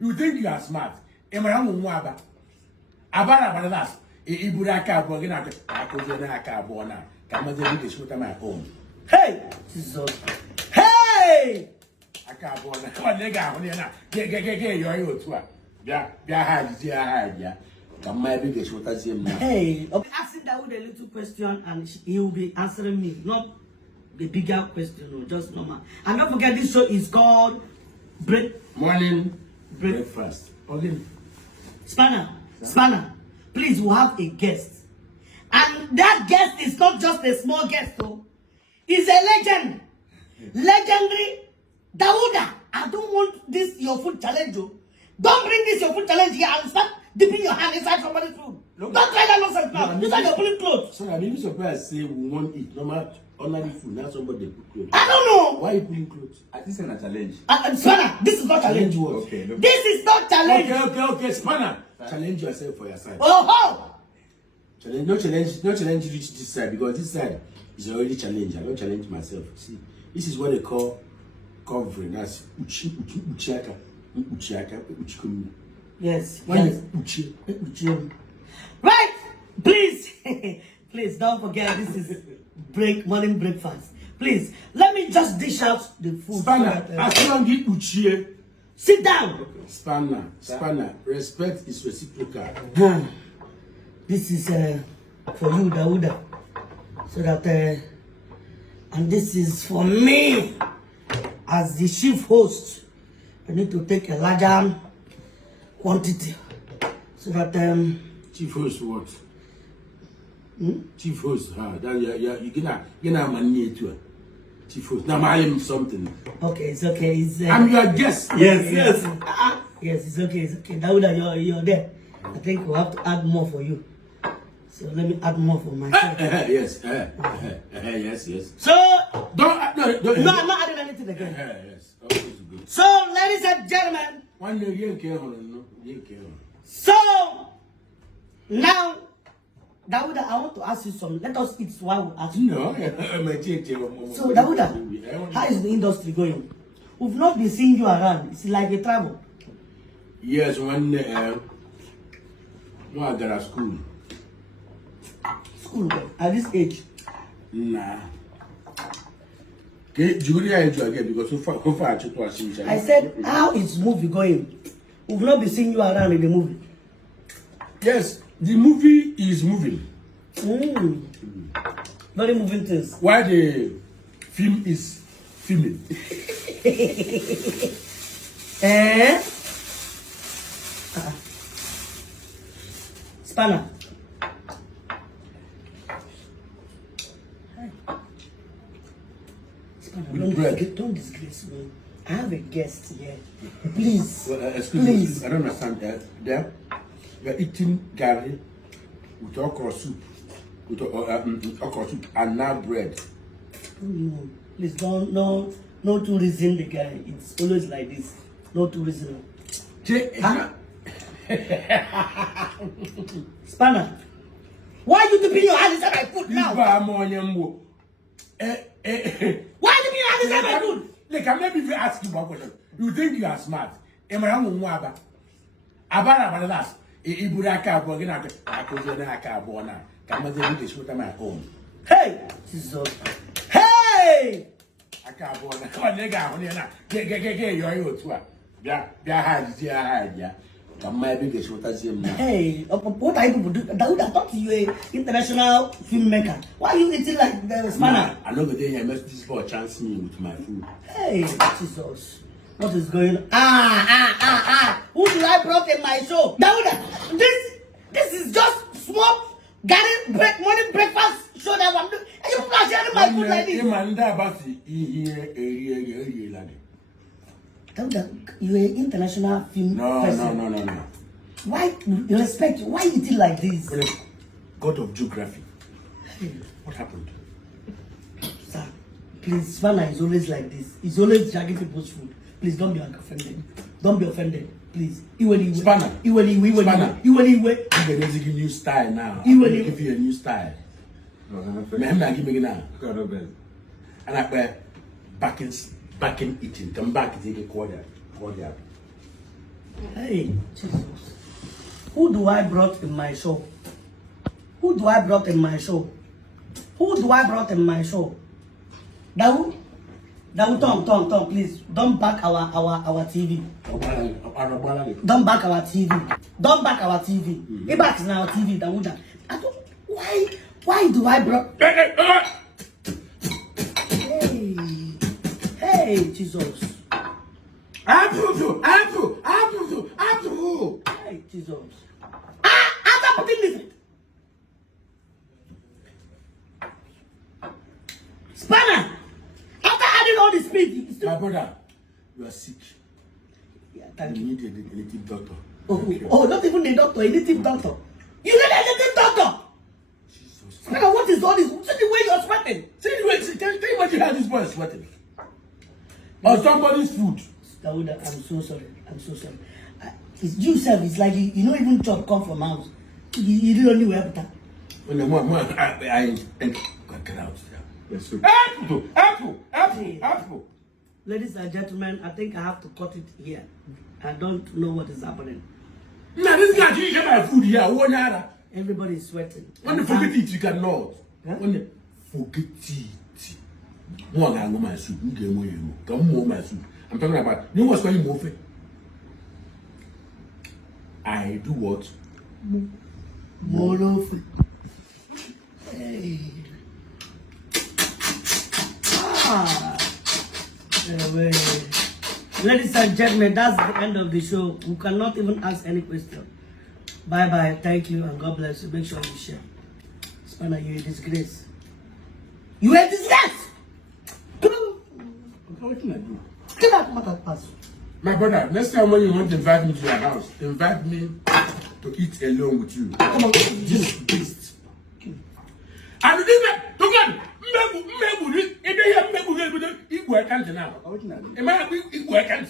You think you are smart. Emaramu Mwaba. Abara Bananas. Iburaka Bogana. I could do that carbona. Come on, the shoot at my home. Hey! Hey! I can't go on. Come on, nigga. Get your tour. Yeah. Come my biggest what I see. Hey, I'll be asking Dauda a little question and he will be answering me. Not the bigger question, no, just normal. And don't forget, this show is called Morning Breakfast. Okay. Spanner, please, we'll have a guest. And that guest is not just a small guest, though. He's a legend. Legendary Dauda. I don't want this your food challenge, though. Don't bring this your food challenge here and start dipping your hand inside somebody's food. Don't try that nonsense now. These are your pulling clothes. So I'm even surprised say we won't eat normal ordinary food. Now somebody put clothes. I don't know. Why are you putting clothes? This is a challenge. Spanner, this is not challenge. Okay. This is not challenge. Okay. Spanner, challenge yourself for your side. Oh! No challenge reach this side because this side is already challenged. I don't challenge myself. See, this is what they call covering. That's uchiaka. Yes. Uchi. Right, please, please don't forget this is morning breakfast. Please, let me just dish out the food. Spanner, as long as uchi. Sit down. Spanner, respect is reciprocal. This is for you, Dauda, so that and this is for me as the chief host. I need to take a larger quantity so that Chief host what? Chief host, then you gonna money to Chief host. Now I am something. Okay, it's okay. It's, I'm your guest. Yes. Yes, it's okay. Dauda, you're there. I think we'll have to add more for you. So let me add more for myself. Yes. Yes. So No, I'm not adding anything again. Yes. Okay, good. So, ladies and gentlemen. One day you care on. So now, Dauda, I want to ask you something. Let us eat while we ask you. No, So Dauda, how is the industry going? We've not been seeing you around. It's like a travel. Yes, one I got at school. School at this age? Nah. Okay, Julia enjoy again because so far I said, how is movie going? We've not been seeing you around in the movie. Yes, the movie is moving. Very moving things. Why the film is filming? Spanner. Don't disgrace me. I have a guest here. Please. Excuse me, I don't understand. There, we're eating gari with okra soup, and now bread. Please don't, no tourism the guy. It's always like this. No tourism. Spanner, why are you dipping your hand inside my food now? Why are you dipping your hand inside my food? Look, I'm not even asking one question. You think you are smart? Emaramu Mwaba. Abara Bananas. Iburaka Bogana. I could do that carbona. Come on, the shoot at my home. Hey! Hey! I can't go on. Come on, nigga. Get your tour. Yeah. Come my biggest what I see. Hey, what are you people do? Dauda, I thought you were international filmmaker. Why are you eating like the Spanner? I know the day I must this for chance me with my food. Hey, Jesus. What is going on? Who do I brought in my show? Dauda, this is just small morning breakfast show that I'm doing. And you people are sharing my food like this. Dauda, you're an international film person. No. Why respect you? Why eating like this? God of geography. What happened? Sir, please, Spanner is always like this. He's always dragging people's food. Please don't be offended. Don't be offended. Please. Spanner. Spanner. They're giving you new style now. I'm going to give you a new style. Remember, give me now. And I wear backing eating. Come back and take a quarter. Hey, Jesus. Who do I brought in my show? Who do I brought in my show? Who do I brought in my show? Dawu, Tom, please. Don't back our TV. Don't back our TV. Don't back our TV. It backs in our TV, Dauda. I don't, why do I brought... Hey, Jesus. Apple. Hey, Jesus. After putting this... Spanner! After adding all this meat... My brother, you are sick. Yeah, thank You you. need a native doctor. Oh, not even the doctor, a native doctor. You need a native doctor! Jesus. Spanner, what is all this? See the way you're sweating. Tell me what you had this boy sweating. Or somebody's food. Dauda, I'm so sorry. It's you, sir. It's like you don't even chop come from house. You did only wear butter. When the more I get out. Let's go. Apple. Ladies and gentlemen, I think I have to cut it here. I don't know what is happening. Now this guy didn't get my food here. One other. Everybody is sweating. When you forget it, you cannot. When you forget it. One guy my soup. Come more my soup. I'm talking about, you know what's going on? I do what? More of it. Hey. Anyway. Ladies and gentlemen, that's the end of the show. We cannot even ask any question. Bye-bye. Thank you and God bless you. Make sure you share. Spanner, you're a disgrace. You are a disgrace! Come on. What can I do? Get out of my pass. My brother, next time when you want to invite me to your house, invite me to eat alone with you. Come on, this beast. And this man, look at me. If they have me, you can't now. Am I equal? I can't.